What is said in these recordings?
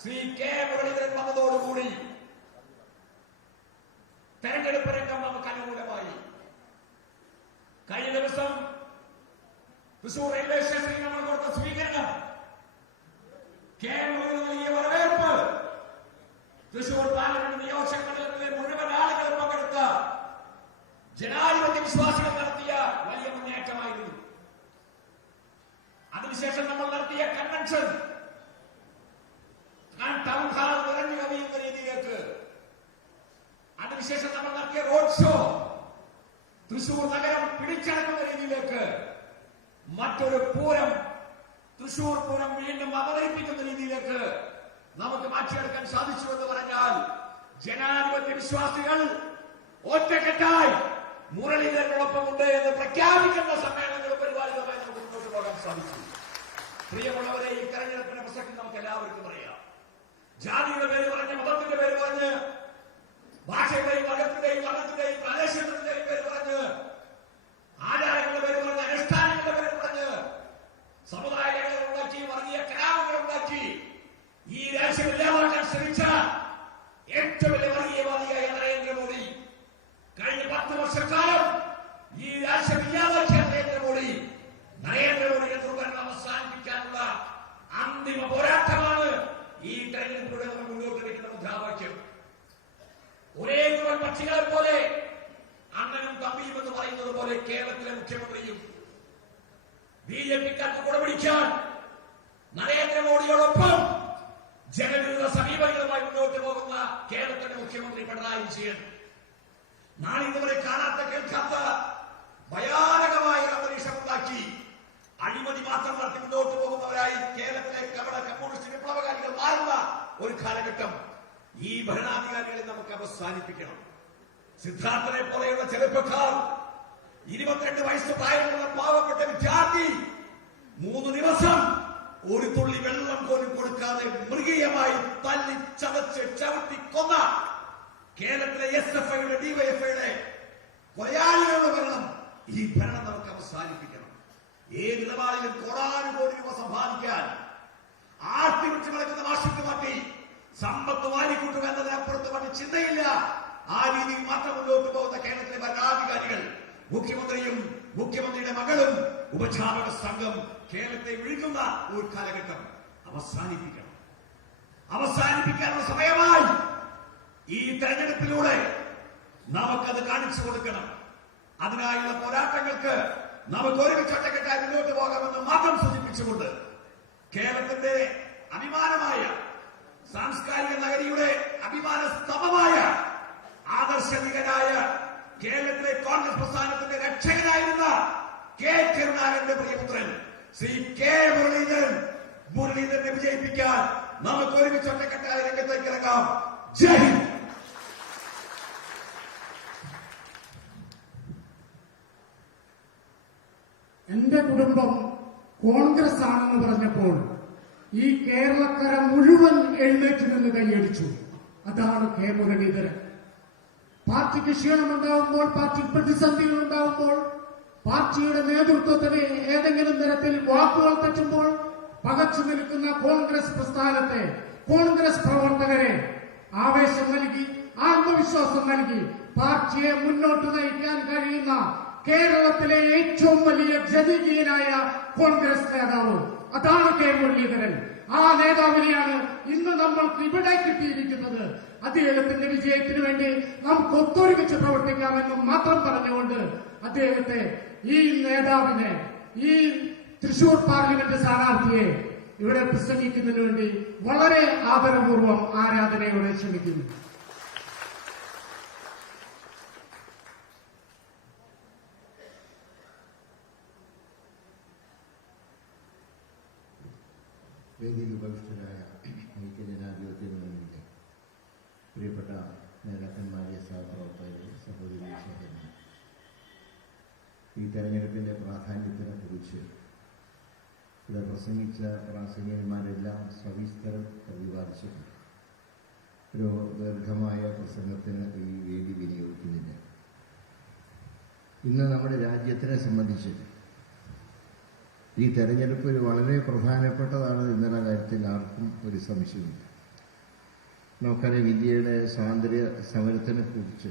Shri K Muraleedharan വന്നതോടുകൂടി തെരഞ്ഞെടുപ്പ് രംഗം നമുക്ക് അനുകൂലമായി. കഴിഞ്ഞ ദിവസം തൃശൂർ റെയിൽവേ സ്റ്റേഷനിൽ നമ്മൾ കൊടുത്ത സ്വീകരണം, കെ മുരളീധരൻ നൽകിയ വരവേൽപ്പ്, തൃശൂർ പാർലമെന്റ് നിയോജക മണ്ഡലത്തിലെ മുഴുവൻ ആളുകളും പങ്കെടുത്ത ജനാധിപത്യ വിശ്വാസികൾ നടത്തിയ വലിയ മുന്നേറ്റമായിരുന്നു. അതിനുശേഷം നമ്മൾ നടത്തിയ കൺവെൻഷൻ ടൗൺ ഹാൾ നിറഞ്ഞു കവിയുന്ന രീതിയിലേക്ക്, അതിനുശേഷം നമ്മൾ നടത്തിയ റോഡ് ഷോ തൃശൂർ നഗരം പിടിച്ചടക്കുന്ന രീതിയിലേക്ക്, മറ്റൊരു പൂരം തൃശൂർ പൂരം വീണ്ടും അവതരിപ്പിക്കുന്ന രീതിയിലേക്ക് നമുക്ക് മാറ്റിയെടുക്കാൻ സാധിച്ചു എന്ന് പറഞ്ഞാൽ ജനാധിപത്യ വിശ്വാസികൾ ഒറ്റക്കെട്ടായി മുരളീധരനോടൊപ്പമുണ്ട് എന്ന് പ്രഖ്യാപിക്കുന്ന സമ്മേളനങ്ങളും പരിപാടികളുമായി നമുക്ക് മുന്നോട്ട് പോകാൻ സാധിച്ചു. പ്രിയമുള്ളവരെ, ഈ തെരഞ്ഞെടുപ്പിന്റെ പ്രസക്തി നമുക്ക് എല്ലാവർക്കും അറിയാം. ജാതിയുടെ പേര് പറഞ്ഞ്, മതത്തിന്റെ പേര് പറഞ്ഞ്, ഭാഷയുടെയും വർഗത്തിന്റെയും വർണ്ണത്തിന്റെയും പ്രാദേശികത്തിന്റെയും പേര് പറഞ്ഞ്, ആചാരങ്ങളുടെ പേര് പറഞ്ഞ്, അനുഷ്ഠാനങ്ങളുടെ പേര് പറഞ്ഞ് സമുദായ രേഖകൾ ഉണ്ടാക്കി, വർഗീയ കലാപങ്ങൾ ഉണ്ടാക്കി ഈ രാജ്യം ഇല്ലാതാക്കാൻ ശ്രമിച്ച ഏറ്റവും വലിയ വർഗീയവാദിയായ നരേന്ദ്രമോദി കഴിഞ്ഞ 10 വർഷക്കാലം ഈ രാജ്യം ഇല്ലാതാക്കിയ നരേന്ദ്രമോദിയുടെ ദുർഭരണം അവസാനിപ്പിക്കാനുള്ള അന്തിമ പോരാട്ടമാണ് ഈ തെരഞ്ഞെടുപ്പിലൂടെ നമ്മൾ മുന്നോട്ട് വയ്ക്കുന്ന മുദ്രാവാക്യം. ഒരേ കുവൻ പക്ഷികളെ പോലെ അണ്ണനും തമ്പിയും എന്ന് പറയുന്നത് പോലെ കേരളത്തിലെ മുഖ്യമന്ത്രിയും ബിജെപിക്കാർക്ക് കുടപിടിക്കാൻ നരേന്ദ്രമോദിയോടൊപ്പം ജനവിരുദ്ധ സമീപനങ്ങളുമായി മുന്നോട്ട് പോകുന്ന കേരളത്തിന്റെ മുഖ്യമന്ത്രി പിണറായി വിജയൻ നാളിതുവരെ കാണാത്ത കേൾക്കാത്ത ഭയാനകമായ അന്തരീക്ഷമുണ്ടാക്കി അഴിമതി മാത്രം നടത്തി മുന്നോട്ട് പോകുന്നവരായി കേരളത്തിലെ കപട കമ്മ്യൂണിസ്റ്റ് വിപ്ലവകാരികൾ മാറുന്ന ഒരു കാലഘട്ടം ഈ ഭരണാധികാരികളെ നമുക്ക് അവസാനിപ്പിക്കണം. സിദ്ധാർത്ഥനെ പോലെയുള്ള ചെറുപ്പക്കാർ, 22 വയസ്സ് പ്രായമുള്ള പാവപ്പെട്ട വിദ്യാർത്ഥി 3 ദിവസം ഒരു തുള്ളി വെള്ളം പോലും കൊടുക്കാതെ മൃഗീയമായി തല്ലി ചതച്ച് ചവിട്ടി കൊന്ന കേരളത്തിലെ SFIയുടെ DYFIയുടെ കൊലയാളികളുടെ ഭരണം, ഈ ഭരണം നമുക്ക് അവസാനിപ്പിക്കണം. ഏത് ഇടപാടിലും കോടാനുകോടി രൂപ സമ്പാദിക്കാൻ ആർത്തി വിളിച്ചു നടക്കുന്ന മാർക്സിസ്റ്റ് പാർട്ടി സമ്പത്ത് വാരിക്കൂട്ടുക എന്നതിനപ്പുറത്ത് മറ്റ് ചിന്തയില്ല. ആ രീതിയിൽ മാത്രം മുന്നോട്ട് പോകുന്ന കേരളത്തിലെ ഭരണാധികാരികൾ, മുഖ്യമന്ത്രിയും മുഖ്യമന്ത്രിയുടെ മകളും ഉപജാപക സംഘം കേരളത്തെ വിഴുങ്ങുന്ന ഒരു കാലഘട്ടം അവസാനിപ്പിക്കണം. അവസാനിപ്പിക്കാനുള്ള സമയമായി ഈ തെരഞ്ഞെടുപ്പിലൂടെ നമുക്കത് കാണിച്ചു കൊടുക്കണം. അതിനായുള്ള പോരാട്ടങ്ങൾക്ക് നമുക്ക് ഒരുമിച്ച് ഒറ്റക്കെട്ടായി മുന്നോട്ട് പോകാമെന്ന് മാത്രം സൂചിപ്പിച്ചുകൊണ്ട് കേരളത്തിന്റെ അഭിമാനമായ സാംസ്കാരിക നഗരിയുടെ അഭിമാന സ്തംഭമായ ആദർശനികനായ കേരളത്തിലെ കോൺഗ്രസ് പ്രസ്ഥാനത്തിന്റെ രക്ഷകനായിരുന്ന കെ കരുണാകരന്റെ പ്രിയപുത്രൻ ശ്രീ കെ മുരളീധരനെ വിജയിപ്പിക്കാൻ നമുക്ക് ഒരുമിച്ച് ഒറ്റക്കെട്ടായ രംഗത്തേക്ക് ഇറങ്ങാം. ജയ് ഹിന്ദ്. എന്റെ കുടുംബം കോൺഗ്രസ് ആണെന്ന് പറഞ്ഞപ്പോൾ ഈ കേരളക്കര മുഴുവൻ എഴുന്നേറ്റ് നിന്ന് കൈയടിച്ചു. അതാണ് കെ മുരളീധരൻ. പാർട്ടിക്ക് ക്ഷീണമുണ്ടാവുമ്പോൾ, പാർട്ടിക്ക് പ്രതിസന്ധികൾ ഉണ്ടാവുമ്പോൾ, പാർട്ടിയുടെ നേതൃത്വത്തിന് ഏതെങ്കിലും തരത്തിൽ വാക്കുകൾ തെറ്റുമ്പോൾ പകച്ചു നിൽക്കുന്ന കോൺഗ്രസ് പ്രസ്ഥാനത്തെ, കോൺഗ്രസ് പ്രവർത്തകരെ ആവേശം നൽകി, ആത്മവിശ്വാസം നൽകി പാർട്ടിയെ മുന്നോട്ട് നയിക്കാൻ കഴിയുന്ന കേരളത്തിലെ ഏറ്റവും വലിയ ജനകീയനായ കോൺഗ്രസ് നേതാവ്, അതാണ് കെ മുരളീധരൻ. ആ നേതാവിനെയാണ് ഇന്ന് നമ്മൾക്ക് ഇവിടെ കിട്ടിയിരിക്കുന്നത്. അദ്ദേഹത്തിന്റെ വിജയത്തിന് വേണ്ടി നമുക്ക് ഒത്തൊരുമിച്ച് പ്രവർത്തിക്കാമെന്ന് മാത്രം പറഞ്ഞുകൊണ്ട് അദ്ദേഹത്തെ, ഈ നേതാവിനെ, ഈ തൃശൂർ പാർലമെന്റ് സ്ഥാനാർത്ഥിയെ ഇവിടെ പ്രസംഗിക്കുന്നതിന് വേണ്ടി വളരെ ആദരപൂർവ്വം ആരാധനയോടെ ക്ഷണിക്കുന്നു. വേദിയിൽ ഉപവിഷ്ടരായ ഐക്യജനാധിപത്യ മുന്നണിയിലെ പ്രിയപ്പെട്ട നേതാക്കന്മാരെ, സഹപ്രവർത്തകരെ, സഹോദരി സഹോദരന്മാർ, ഈ തെരഞ്ഞെടുപ്പിൻ്റെ പ്രാധാന്യത്തിനെ കുറിച്ച് ഇവിടെ പ്രസംഗിച്ച പ്രാസംഗികന്മാരെല്ലാം സവിസ്തരം പ്രതിപാദിച്ചിട്ടുണ്ട്. ഒരു ദീർഘമായ പ്രസംഗത്തിന് ഈ വേദി വിനിയോഗിക്കുന്നില്ല. ഇന്ന് നമ്മുടെ രാജ്യത്തിനെ സംബന്ധിച്ച് ഈ തെരഞ്ഞെടുപ്പ് വളരെ പ്രധാനപ്പെട്ടതാണ് എന്നുള്ള കാര്യത്തിൽ ആർക്കും ഒരു സംശയമില്ല. നമുക്കറിയാം ഇന്ത്യയുടെ സ്വാതന്ത്ര്യ സമരത്തിനെ കുറിച്ച്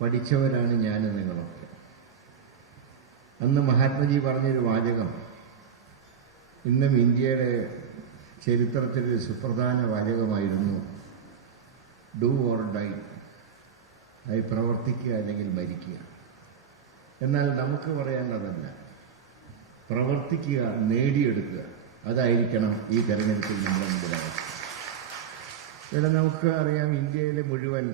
പഠിച്ചവരാണ് ഞാനും നിങ്ങളൊക്കെ. അന്ന് മഹാത്മജി പറഞ്ഞൊരു വാചകം ഇന്നും ഇന്ത്യയുടെ ചരിത്രത്തിലൊരു സുപ്രധാന വാചകമായിരുന്നു: ഡു ഓർ ഡൈ, അത് പ്രവർത്തിക്കുക അല്ലെങ്കിൽ മരിക്കുക. എന്നാൽ നമുക്ക് പറയാനുള്ളതല്ല, പ്രവർത്തിക്കുക, നേടിയെടുക്കുക. അതായിരിക്കണം ഈ തെരഞ്ഞെടുപ്പിൽ നമ്മുടെ മുമ്പിലാവുക. ഇവിടെ നമുക്ക് അറിയാം, ഇന്ത്യയിലെ മുഴുവൻ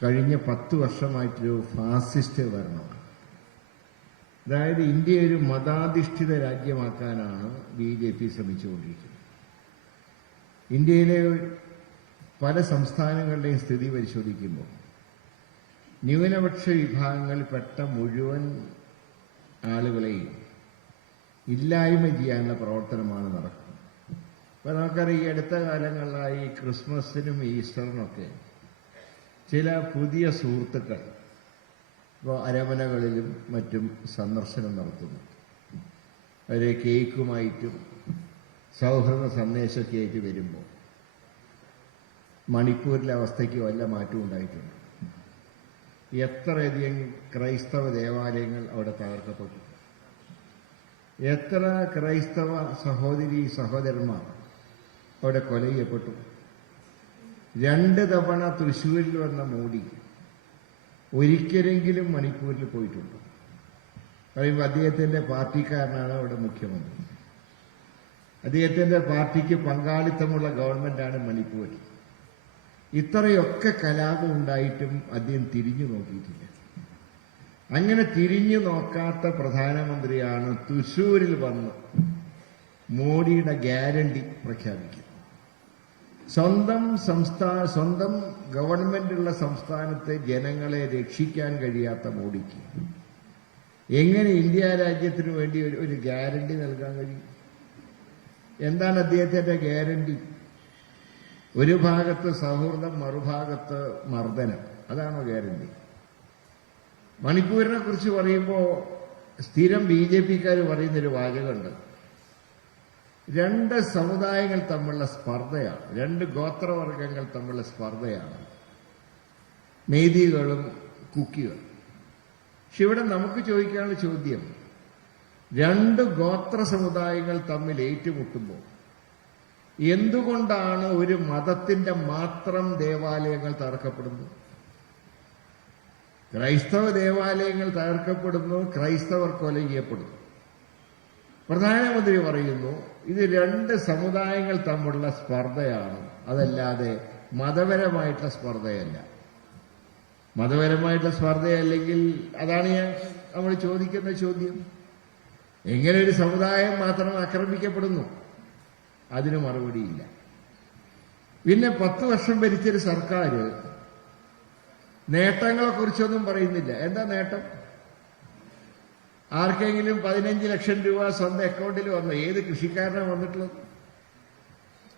കഴിഞ്ഞ 10 വർഷമായിട്ടൊരു ഫാസിസ്റ്റ് ഭരണമാണ്. അതായത് ഇന്ത്യ ഒരു മതാധിഷ്ഠിത രാജ്യമാക്കാനാണ് BJP ശ്രമിച്ചുകൊണ്ടിരിക്കുന്നത്. ഇന്ത്യയിലെ പല സംസ്ഥാനങ്ങളുടെയും സ്ഥിതി പരിശോധിക്കുമ്പോൾ ന്യൂനപക്ഷ വിഭാഗങ്ങളിൽപ്പെട്ട മുഴുവൻ ആളുകളെയും ഇല്ലായ്മ ചെയ്യാനുള്ള പ്രവർത്തനമാണ് നടക്കുന്നത്. അപ്പോൾ നമുക്കറിയാം, ഈ അടുത്ത കാലങ്ങളിലായി ക്രിസ്മസിനും ഈസ്റ്ററിനൊക്കെ ചില പുതിയ സുഹൃത്തുക്കൾ ഇപ്പോൾ അരമനകളിലും മറ്റും സന്ദർശനം നടത്തുന്നു. അവരെ കേക്കുമായിട്ടും സൗഹൃദ സന്ദേശമൊക്കെ ആയിട്ട് വരുമ്പോൾ മണിപ്പൂരിലെ അവസ്ഥയ്ക്ക് വല്ല മാറ്റവും ഉണ്ടായിട്ടുണ്ട്. എത്രയധികം ക്രൈസ്തവ ദേവാലയങ്ങൾ അവിടെ തകർക്കപ്പെട്ടു. എത്ര ക്രൈസ്തവ സഹോദരീ സഹോദരന്മാർ അവിടെ കൊല ചെയ്യപ്പെട്ടു. 2 തവണ തൃശ്ശൂരിൽ വന്ന മോഡി ഒരിക്കലെങ്കിലും മണിപ്പൂരിൽ പോയിട്ടുണ്ട്. പറയുമ്പോൾ അദ്ദേഹത്തിന്റെ പാർട്ടിക്കാരനാണ് അവിടെ മുഖ്യമന്ത്രി. അദ്ദേഹത്തിന്റെ പാർട്ടിക്ക് പങ്കാളിത്തമുള്ള ഗവൺമെന്റാണ് മണിപ്പൂർ. ഇത്രയൊക്കെ കലാപം ഉണ്ടായിട്ടും അദ്ദേഹം തിരിഞ്ഞു നോക്കിയിട്ടില്ല. അങ്ങനെ തിരിഞ്ഞു നോക്കാത്ത പ്രധാനമന്ത്രിയാണ് തൃശ്ശൂരിൽ വന്ന് മോഡിയുടെ ഗ്യാരണ്ടി പ്രഖ്യാപിക്കുന്നത്. സ്വന്തം ഗവൺമെന്റുള്ള സംസ്ഥാനത്തെ ജനങ്ങളെ രക്ഷിക്കാൻ കഴിയാത്ത മോഡിക്ക് എങ്ങനെ ഇന്ത്യ രാജ്യത്തിന് വേണ്ടി ഒരു ഗ്യാരണ്ടി നൽകാൻ കഴിയും? എന്താണ് അദ്ദേഹത്തിന്റെ ഗ്യാരണ്ടി? ഒരു ഭാഗത്ത് സൗഹൃദം, മറുഭാഗത്ത് മർദ്ദനം. അതാണോ ഗ്യാരണ്ടി? മണിപ്പൂരിനെ കുറിച്ച് പറയുമ്പോൾ സ്ഥിരം BJPക്കാർ പറയുന്നൊരു വാചകമുണ്ട്: 2 സമുദായങ്ങൾ തമ്മിലുള്ള സ്പർദ്ധയാണ്, 2 ഗോത്രവർഗങ്ങൾ തമ്മിലുള്ള സ്പർദ്ധയാണ്, മെയ്തികളും കുക്കികളും. പക്ഷെ ഇവിടെ നമുക്ക് ചോദിക്കാനുള്ള ചോദ്യം, 2 ഗോത്ര സമുദായങ്ങൾ തമ്മിൽ ഏറ്റുമുട്ടുമ്പോൾ എന്തുകൊണ്ടാണ് ഒരു മതത്തിന്റെ മാത്രം ദേവാലയങ്ങൾ തകർക്കപ്പെടുന്നു? ക്രൈസ്തവ ദേവാലയങ്ങൾ തകർക്കപ്പെടുന്നു, ക്രൈസ്തവർ കൊല ചെയ്യപ്പെടുന്നു. പ്രധാനമന്ത്രി പറയുന്നു ഇത് 2 സമുദായങ്ങൾ തമ്മിലുള്ള സ്പർദ്ധയാണ്, അതല്ലാതെ മതപരമായിട്ടുള്ള സ്പർദ്ധയല്ല. മതപരമായിട്ടുള്ള സ്പർദ്ധയല്ലെങ്കിൽ അതാണ് നമ്മൾ ചോദിക്കുന്ന ചോദ്യം: എങ്ങനെ ഒരു സമുദായം മാത്രം ആക്രമിക്കപ്പെടുന്നു? അതിന് മറുപടിയില്ല. പിന്നെ 10 വർഷം ഭരിച്ചൊരു സർക്കാർ നേട്ടങ്ങളെക്കുറിച്ചൊന്നും പറയുന്നില്ല. എന്താ നേട്ടം? ആർക്കെങ്കിലും 15 ലക്ഷം രൂപ സ്വന്തം അക്കൗണ്ടിൽ വന്നു? ഏത് കൃഷിക്കാരനാണ് വന്നിട്ടുള്ളത്?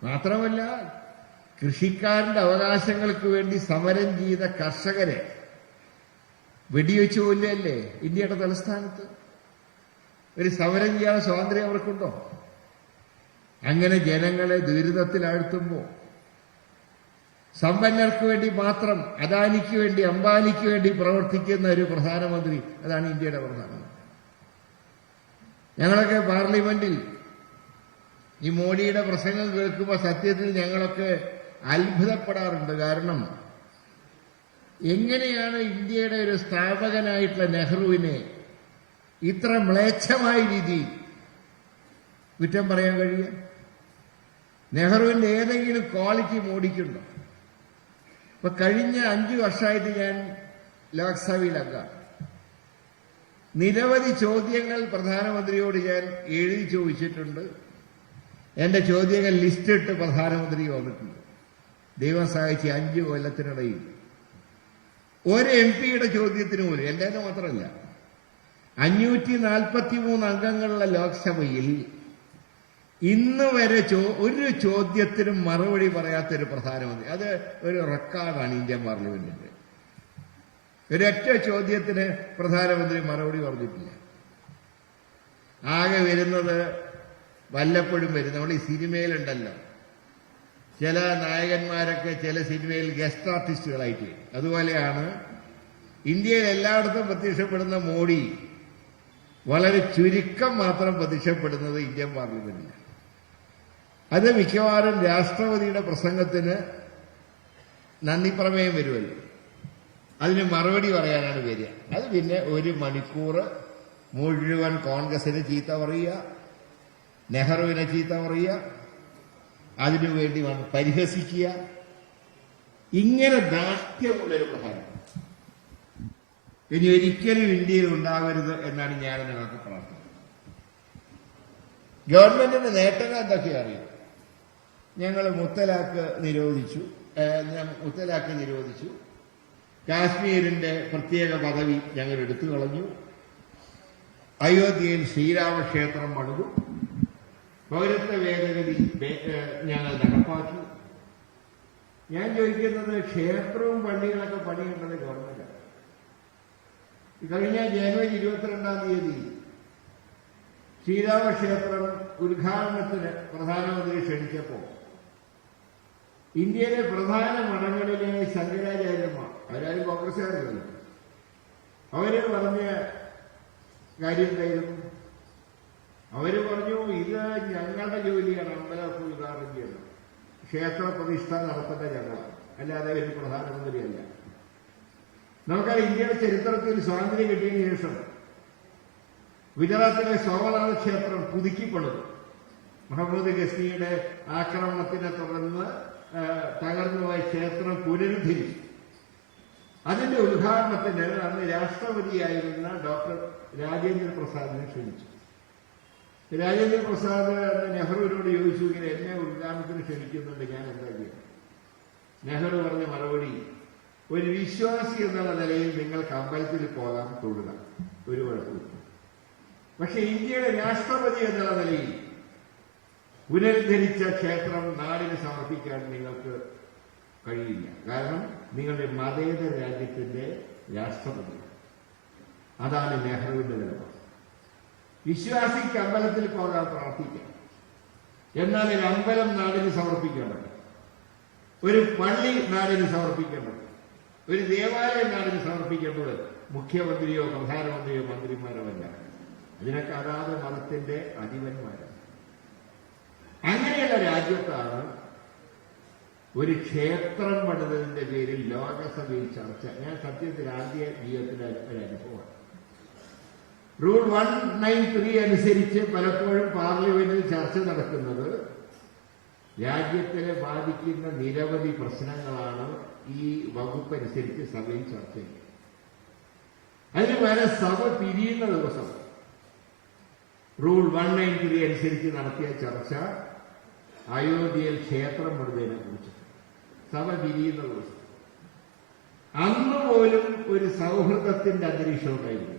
മാത്രമല്ല, കൃഷിക്കാരന്റെ അവകാശങ്ങൾക്ക് വേണ്ടി സമരം ചെയ്ത കർഷകരെ വെടിവെച്ച് കൊല്ലല്ലേ ഇന്ത്യയുടെ തലസ്ഥാനത്ത്? ഒരു സമരം ചെയ്യാൻ സ്വാതന്ത്ര്യം അവർക്കുണ്ടോ? അങ്ങനെ ജനങ്ങളെ ദുരിതത്തിലാഴ്ത്തുമ്പോൾ സമ്പന്നർക്ക് വേണ്ടി മാത്രം, അദാനിക്ക് വേണ്ടി, അംബാനിക്ക് വേണ്ടി പ്രവർത്തിക്കുന്ന ഒരു പ്രധാനമന്ത്രി, അതാണ് ഇന്ത്യയുടെ പ്രധാനമന്ത്രി. ഞങ്ങളൊക്കെ പാർലമെന്റിൽ ഈ മോഡിയുടെ പ്രസംഗം കേൾക്കുമ്പോൾ സത്യത്തിൽ ഞങ്ങളൊക്കെ അത്ഭുതപ്പെടാറുണ്ട്. കാരണം എങ്ങനെയാണ് ഇന്ത്യയുടെ ഒരു സ്ഥാപകനായിട്ടുള്ള നെഹ്റുവിനെ ഇത്ര മ്ലേച്ഛമായ രീതിയിൽ കുറ്റം പറയാൻ കഴിയുക? നെഹ്റുവിന്റെ ഏതെങ്കിലും ക്വാളിറ്റി മോഡിക്കുണ്ടോ? ഇപ്പൊ കഴിഞ്ഞ 5 വർഷമായിട്ട് ഞാൻ ലോക്സഭയിലൊക്കെ നിരവധി ചോദ്യങ്ങൾ പ്രധാനമന്ത്രിയോട് ഞാൻ എഴുതി ചോദിച്ചിട്ടുണ്ട്. എന്റെ ചോദ്യങ്ങൾ ലിസ്റ്റിട്ട് പ്രധാനമന്ത്രി വന്നിട്ടുണ്ട്. ദൈവം സഹായിച്ച് 5 കൊല്ലത്തിനിടയിൽ ഒരു MP-യുടെ ചോദ്യത്തിന് പോലും, എന്റേത് മാത്രമല്ല, 543 അംഗങ്ങളുള്ള ലോക്സഭയിൽ ഇന്ന് വരെ ഒരു ചോദ്യത്തിനും മറുപടി പറയാത്തൊരു പ്രധാനമന്ത്രി. അത് ഒരു റെക്കോർഡാണ് ഇന്ത്യൻ പാർലമെന്റിന്റെ. ഒരൊറ്റ ചോദ്യത്തിന് പ്രധാനമന്ത്രി മറുപടി പറഞ്ഞിട്ടില്ല. ആകെ വരുന്നത് വല്ലപ്പോഴും വരും. നമ്മൾ ഈ സിനിമയിലുണ്ടല്ലോ, ചില നായകന്മാരൊക്കെ ചില സിനിമയിൽ ഗസ്റ്റ് ആർട്ടിസ്റ്റുകളായിട്ട് വരും. അതുപോലെയാണ് ഇന്ത്യയിൽ എല്ലായിടത്തും പ്രത്യക്ഷപ്പെടുന്ന മോഡി വളരെ ചുരുക്കം മാത്രം പ്രത്യക്ഷപ്പെടുന്നത് ഇന്ത്യൻ പാർലമെന്റിൽ. അത് മിക്കവാറും രാഷ്ട്രപതിയുടെ പ്രസംഗത്തിന് നന്ദി പ്രമേയം വരുമല്ലോ, അതിന് മറുപടി പറയാനാണ് വരിക. അത് പിന്നെ 1 മണിക്കൂർ മുഴുവൻ കോൺഗ്രസിനെ ചീത്ത പറയുക, നെഹ്റുവിനെ ചീത്ത പറയുക, അതിനുവേണ്ടി പരിഹസിക്കുക. ഇങ്ങനെ ദാഷ്ട്യമുള്ളൊരു പ്രധാനം ഇനി ഒരിക്കലും ഇന്ത്യയിൽ ഉണ്ടാവരുത് എന്നാണ് ഞാൻ നിങ്ങൾക്ക് പ്രാർത്ഥിക്കുന്നത്. ഗവൺമെന്റിന്റെ നേട്ടങ്ങൾ എന്തൊക്കെയാ അറിയാം? ഞങ്ങൾ മുത്തലാഖ് നിരോധിച്ചു. കാശ്മീരിന്റെ പ്രത്യേക പദവി ഞങ്ങൾ എടുത്തു കളഞ്ഞു. അയോധ്യയിൽ ശ്രീരാമക്ഷേത്രം പണിതു. പൗരത്വ ഭേദഗതി ഞങ്ങൾ നടപ്പാക്കി. ഞാൻ ചോദിക്കുന്നത്, ക്ഷേത്രവും പള്ളികളൊക്കെ പണിയേണ്ടത് ഗവൺമെന്റാണ്. കഴിഞ്ഞ ജനുവരി 22-ാം തീയതി ശ്രീരാമക്ഷേത്രം ഉദ്ഘാടനത്തിന് പ്രധാനമന്ത്രി ക്ഷണിച്ചപ്പോൾ ഇന്ത്യയിലെ പ്രധാന മഠങ്ങളിലെ ശങ്കരാചാര്യന്മാർ, അവരാരും കോൺഗ്രസ്സുകാരല്ലോ, അവര് പറഞ്ഞ കാര്യം എന്തായിരുന്നു? അവര് പറഞ്ഞു, ഇത് ഞങ്ങളുടെ ജോലിയാണ്, അമ്പലമൊക്കെ ഉദ്ഘാടനം ചെയ്യണം, ക്ഷേത്ര പ്രതിഷ്ഠ നടത്തേണ്ട ഞങ്ങളാണ്, അല്ലാതെ ഒരു പ്രധാനമന്ത്രിയല്ല. നമുക്കറിയാം, ഇന്ത്യയുടെ ചരിത്രത്തിൽ സ്വാതന്ത്ര്യം കിട്ടിയതിനു ശേഷം ഗുജറാത്തിലെ സോമനാഥ ക്ഷേത്രം പുതുക്കിപ്പണിതു. മുഹമ്മദ് ഗസ്നിയുടെ ആക്രമണത്തിനെ തുടർന്ന് തകർന്നുപോയ ക്ഷേത്രം പുനരുദ്ധരിച്ചു. അതിന്റെ ഉദ്ഘാടനത്തിന് അന്ന് രാഷ്ട്രപതിയായിരുന്ന ഡോക്ടർ രാജേന്ദ്ര പ്രസാദിനെ ക്ഷണിച്ചു. രാജേന്ദ്ര പ്രസാദ് നെഹ്റുവിനോട് ചോദിച്ചു, ഇങ്ങനെ എന്നെ ഉദ്ഘാടനത്തിന് ക്ഷണിക്കുന്നുണ്ട്, ഞാൻ എന്താ ചെയ്യുക? നെഹ്റു പറഞ്ഞ മറുപടി, ഒരു വിശ്വാസി എന്നുള്ള നിലയിൽ നിങ്ങൾക്ക് അമ്പലത്തിൽ പോകാൻ തൊഴുക, ഒരു കുഴപ്പമില്ല. പക്ഷെ ഇന്ത്യയുടെ രാഷ്ട്രപതി എന്നുള്ള നിലയിൽ പുനരുദ്ധരിച്ച ക്ഷേത്രം നാടിന് സമർപ്പിക്കാൻ നിങ്ങൾക്ക് കഴിയില്ല. കാരണം നിങ്ങളുടെ മതേതര രാജ്യത്തിന്റെ രാഷ്ട്രപതി. അതാണ് നെഹ്റുവിന്റെ നിലപാട്. വിശ്വാസിക്ക് അമ്പലത്തിൽ പോകാൻ പ്രാർത്ഥിക്കാം, എന്നാൽ ഒരു അമ്പലം നാടിന് സമർപ്പിക്കേണ്ടത്, ഒരു പള്ളി നാടിന് സമർപ്പിക്കേണ്ടത്, ഒരു ദേവാലയം നാടിന് സമർപ്പിക്കേണ്ടത് മുഖ്യമന്ത്രിയോ പ്രധാനമന്ത്രിയോ മന്ത്രിമാരോ അല്ല. അതിനൊക്കെ അതാത് മതത്തിന്റെ അധിപന്മാരാണ്. അങ്ങനെയുള്ള രാജ്യത്താണ് ഒരു ക്ഷേത്രം പണിതതിന്റെ പേരിൽ ലോകസഭയിൽ ചർച്ച. ഞാൻ സത്യത്തിൽ ആദ്യ ജീവിതത്തിലെ ഒരു അനുഭവമാണ്. റൂൾ 193 അനുസരിച്ച് പലപ്പോഴും പാർലമെന്റിൽ ചർച്ച നടക്കുന്നത് രാജ്യത്തിനെ ബാധിക്കുന്ന നിരവധി പ്രശ്നങ്ങളാണ് ഈ വകുപ്പ് അനുസരിച്ച് സഭയിൽ ചർച്ച ചെയ്യുന്നത്. അതിന് വരെ സഭ പിരിയുന്ന ദിവസം റൂൾ 193 അനുസരിച്ച് നടത്തിയ ചർച്ച അയോധ്യയിൽ ക്ഷേത്രം പണിതതിനെ കുറിച്ച്. സഭ പിരിയുന്ന ദിവസം അന്ന് പോലും ഒരു സൗഹൃദത്തിന്റെ അന്തരീക്ഷം ഉണ്ടായിരുന്നു.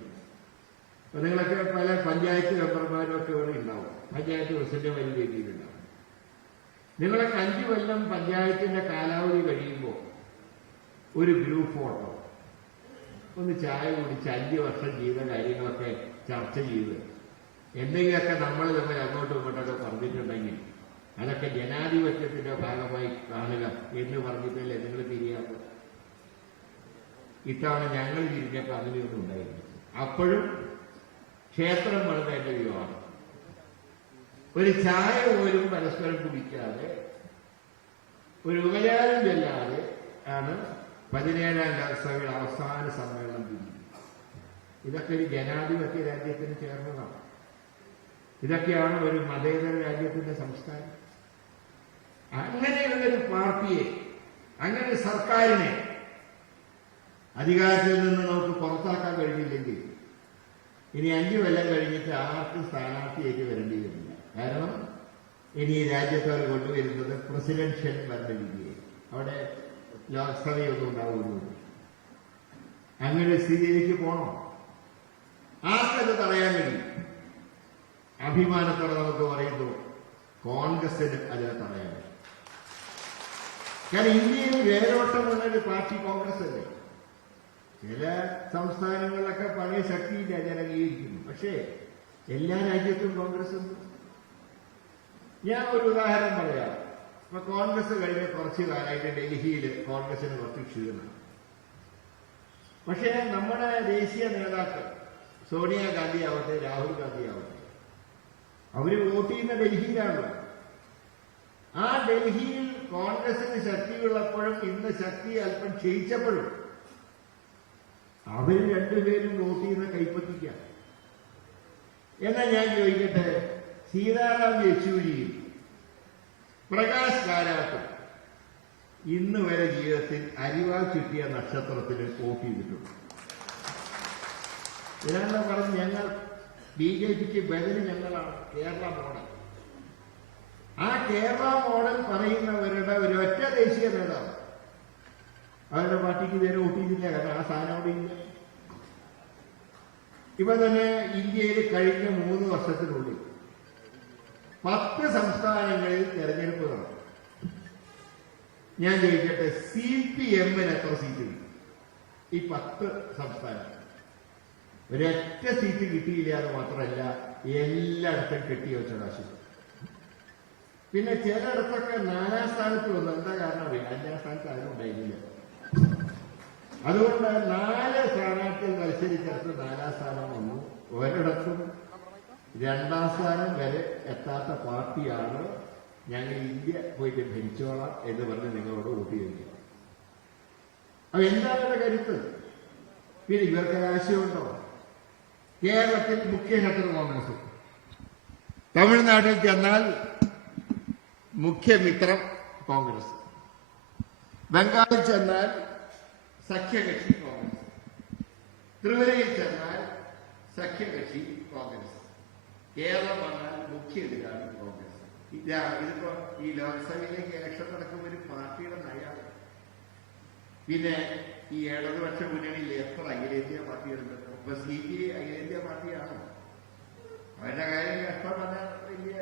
അപ്പൊ നിങ്ങളൊക്കെ പല പഞ്ചായത്ത് മെമ്പർമാരും ഒക്കെ ഇവിടെ ഉണ്ടാവും, പഞ്ചായത്ത് പ്രസിഡന്റ് വലിയ രീതിയിലുണ്ടാവും. നിങ്ങളൊക്കെ 5 കൊല്ലം പഞ്ചായത്തിന്റെ കാലാവധി കഴിയുമ്പോൾ ഒരു ഗ്രൂപ്പ് ഫോട്ടോ, ഒന്ന് ചായ കുടിച്ച് 5 വർഷം ചെയ്ത കാര്യങ്ങളൊക്കെ ചർച്ച ചെയ്ത് എന്തെങ്കിലുമൊക്കെ നമ്മൾ തമ്മിൽ അങ്ങോട്ടും ഇങ്ങോട്ടൊക്കെ പറഞ്ഞിട്ടുണ്ടെങ്കിൽ അതൊക്കെ ജനാധിപത്യത്തിന്റെ ഭാഗമായി കാണുക എന്ന് പറഞ്ഞിട്ടല്ലേ നിങ്ങൾ തിരിയാത്തത്. ഇത്തവണ ഞങ്ങൾ തിരിഞ്ഞപ്പോൾ അങ്ങനെയൊന്നും ഉണ്ടായിരുന്നു. അപ്പോഴും ക്ഷേത്രം പണിത എന്റെ വിവാഹം, ഒരു ചായ പോലും പരസ്പരം കുടിക്കാതെ, ഒരു ഉപചാരം ചെല്ലാതെ ആണ് 17ാം ലോക്സഭയുടെ അവസാന സമ്മേളനം പിരിഞ്ഞത്. ഇതൊക്കെ ഒരു ജനാധിപത്യ രാജ്യത്തിന് ചേർന്നതാണ്. ഇതൊക്കെയാണ് ഒരു മതേതര രാജ്യത്തിന്റെ സംസ്കാരം. അങ്ങനെയുള്ളൊരു പാർട്ടിയെ, അങ്ങനെ സർക്കാരിനെ അധികാരത്തിൽ നിന്ന് നമുക്ക് പുറത്താക്കാൻ കഴിഞ്ഞില്ലെങ്കിൽ ഇനി 5 കൊല്ലം കഴിഞ്ഞിട്ട് ആർക്കും സ്ഥാനാർത്ഥിയായിട്ട് വരേണ്ടി വരില്ല. കാരണം ഇനി ഈ രാജ്യത്ത് അവർ കൊണ്ടുവരുന്നത് പ്രസിഡൻഷ്യൽ ഭരണരീതിയെ, അവിടെ ലോക്സഭയൊന്നും ഉണ്ടാവുകയുള്ളൂ. അങ്ങനെ സ്ഥിതിയിലേക്ക് പോകണം. ആർക്കത് തടയാൻ കഴിയും? അഭിമാനത്തോടെ നമുക്ക് പറയുന്നു, കോൺഗ്രസിന് അതിനെ തടയാൻ കഴിയും. കാരണം ഇന്ത്യയിൽ വേരോട്ടമുള്ളൊരു പാർട്ടി കോൺഗ്രസ് അല്ലേ. ചില സംസ്ഥാനങ്ങളിലൊക്കെ പഴയ ശക്തിയില്ല, ജനകീകരിക്കുന്നു. പക്ഷേ എല്ലാ രാജ്യത്തും കോൺഗ്രസ് ഉണ്ട്. ഞാൻ ഒരു ഉദാഹരണം പറയാം. അപ്പൊ കോൺഗ്രസ് കഴിഞ്ഞ കുറച്ച് കാലമായിട്ട് ഡൽഹിയിൽ കോൺഗ്രസിന് കുറച്ച് ക്ഷീണം. പക്ഷേ നമ്മുടെ ദേശീയ നേതാക്കൾ സോണിയാഗാന്ധി ആവട്ടെ, രാഹുൽ ഗാന്ധി ആവട്ടെ, അവര് വോട്ട് ചെയ്യുന്ന ഡൽഹിയിലാണ്. ആ ഡൽഹിയിൽ കോൺഗ്രസിന് ശക്തിയുള്ളപ്പോഴും ഇന്ന് ശക്തി അല്പം ക്ഷയിച്ചപ്പോഴും അവർ രണ്ടുപേരും വോട്ട് ചെയ്യുന്ന കൈപ്പറ്റിക്കാം. എന്നാൽ ഞാൻ ചോദിക്കട്ടെ, സീതാറാം യെച്ചൂരിയും പ്രകാശ് കാരാട്ടും ഇന്ന് വരെ ജീവിതത്തിൽ അരിവാൾ കിട്ടിയ നക്ഷത്രത്തിൽ വോട്ട് ചെയ്തിട്ടുണ്ട്. ഇതാണ് പറഞ്ഞ് ഞങ്ങൾ BJPക്ക് ബദല് ഞങ്ങളാണ് കേരള മോഡൽ. ആ കേരള മോഡൽ പറയുന്നവരുടെ ഒരു ഒറ്റ ദേശീയ നേതാവ് അവരുടെ പാർട്ടിക്ക് ഇതുവരെ വോട്ട് ചെയ്തില്ല. കാരണം ആ സ്ഥാനം അവിടെ ഇല്ല. ഇപ്പൊ തന്നെ ഇന്ത്യയിൽ കഴിഞ്ഞ 3 വർഷത്തിനുള്ളിൽ 10 സംസ്ഥാനങ്ങളിൽ തെരഞ്ഞെടുപ്പ് നടന്നു. ഞാൻ ചോദിക്കട്ടെ, CPM-ന് എത്ര സീറ്റ് കിട്ടി? ഈ 10 സംസ്ഥാനം ഒരൊറ്റ സീറ്റ് കിട്ടിയില്ല എന്ന് മാത്രമല്ല, എല്ലായിടത്തും കെട്ടിവെച്ച കാശ്. പിന്നെ ചിലയിടത്തൊക്കെ 4ാം സ്ഥാനത്ത് വന്നു. എന്താ കാരണം? 5ാം സ്ഥാനത്ത് ആരും ഉണ്ടായിരുന്നില്ല. അതുകൊണ്ട് 4 സ്ഥാനാർത്ഥികൾ മത്സരിച്ചിടത്ത് 4ാം സ്ഥാനം വന്നു. ഒരിടത്തും 2ാം സ്ഥാനം വരെ എത്താത്ത പാർട്ടിയാണ് ഞങ്ങൾ ഇന്ത്യ പോയിട്ട് ഭരിച്ചോളാം എന്ന് പറഞ്ഞ് നിങ്ങളോട് വോട്ട് ചെയ്യില്ല. അപ്പൊ എന്താണ് കരുത്ത്? പിന്നെ ഇവർക്ക് ആശയമുണ്ടോ? കേരളത്തിൽ മുഖ്യ ശത്രു കോൺഗ്രസ്, തമിഴ്നാട്ടിൽ ചെന്നാൽ മുഖ്യമിത്രം കോൺഗ്രസ്, ബംഗാളിൽ ചെന്നാൽ സഖ്യകക്ഷി കോൺഗ്രസ്, ത്രിപുരയിൽ ചെന്നാൽ സഖ്യകക്ഷി കോൺഗ്രസ്, കേരളം വന്നാൽ മുഖ്യ എതിരാളി കോൺഗ്രസ്. ഇതിപ്പോ ഈ ലോക്സഭയിലേക്ക് ഇലക്ഷൻ നടക്കുമ്പോൾ ഒരു പാർട്ടിയുടെ നയാണ്. പിന്നെ ഈ ഇടതുപക്ഷ മുന്നണിയിൽ എത്ര അഖിലേന്ത്യാ പാർട്ടികളുണ്ട്? ഇപ്പൊ CPI അഖിലേന്ത്യാ പാർട്ടിയാണോ? അവരുടെ കാര്യം നഷ്ടം പറഞ്ഞാൽ വലിയ